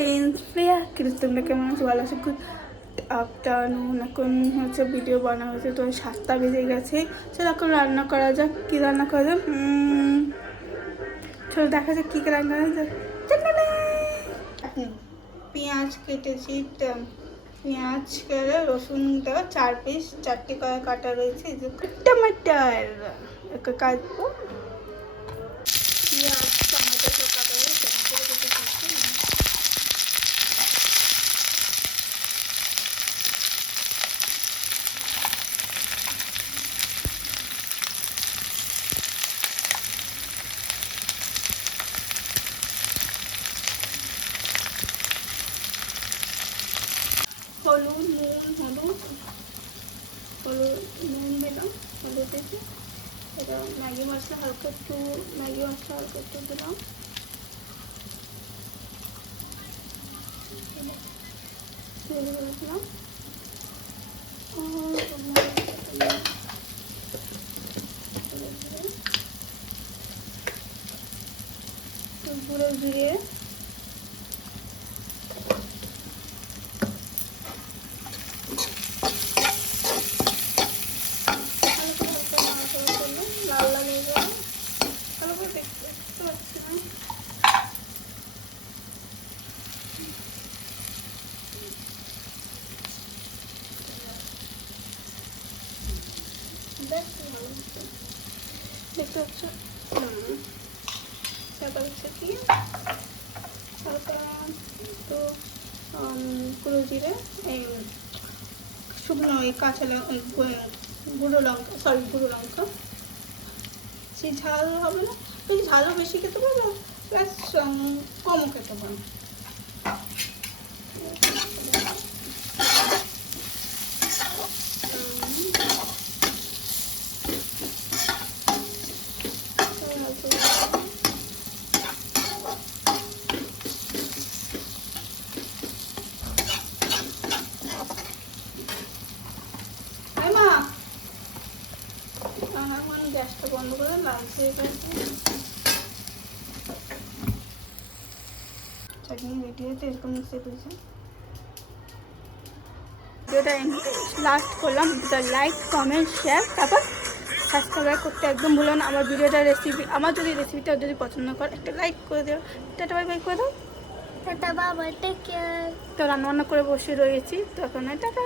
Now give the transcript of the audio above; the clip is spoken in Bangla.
ফ্রেন্ডস কিন্তু তোমরা কেমন আছো? ভালো আছো? Good afternoon. এখন হচ্ছে ভিডিও বানা হয়েছে, তো 7টা বেজে গেছে। চলো এখন রান্না করা যাক। কী রান্না করা যাক? চলো দেখা যাক কী কী রান্না করা যাক। পেঁয়াজ কেটেছি, পেঁয়াজ কেটে রসুন দেওয়া 4 পিস, 4টে করে কাটা রয়েছে। টমাটার ওকে কাটবো, পেঁয়াজ টমেটো সব কাটা রয়েছে। হলুদ নুন দিলাম, হলুদ দিয়েছি। এটা ম্যাগি মশলা হালকা একটু দিলাম। দিলাম গুঁড়ো জিরে, লাল লাল হয়ে যাবে। ভালো করে দেখতে পাচ্ছি না। দেখতে পাচ্ছ? তারপর হচ্ছে কি হালকা একটু গুঁড়ো জিরে, এই শুকনো এই কাঁচা গুঁড়ো লঙ্কা। সেই ঝাল হবে না, তুমি ঝালও বেশি খেতে পারো, প্লাস কমও খেতে পারো। গ্যাসটা বন্ধ করে লালচে চাটনি রেডি হয়েছে। এরকম সেট হয়েছে। ভিডিওটা লাস্ট করলাম। ভিডিওটা লাইক কমেন্ট শেয়ার তারপর সাবস্ক্রাইব করতে একদম ভুলো না। আমার ভিডিওটা আমার যদি রেসিপিটা যদি পছন্দ করে একটা লাইক করে দেও। টাটা বাই বাই করে দাও। Tata bye bye, take care. তো রান্না বান্না করে বসে রয়েছি, তো এখন টাটা।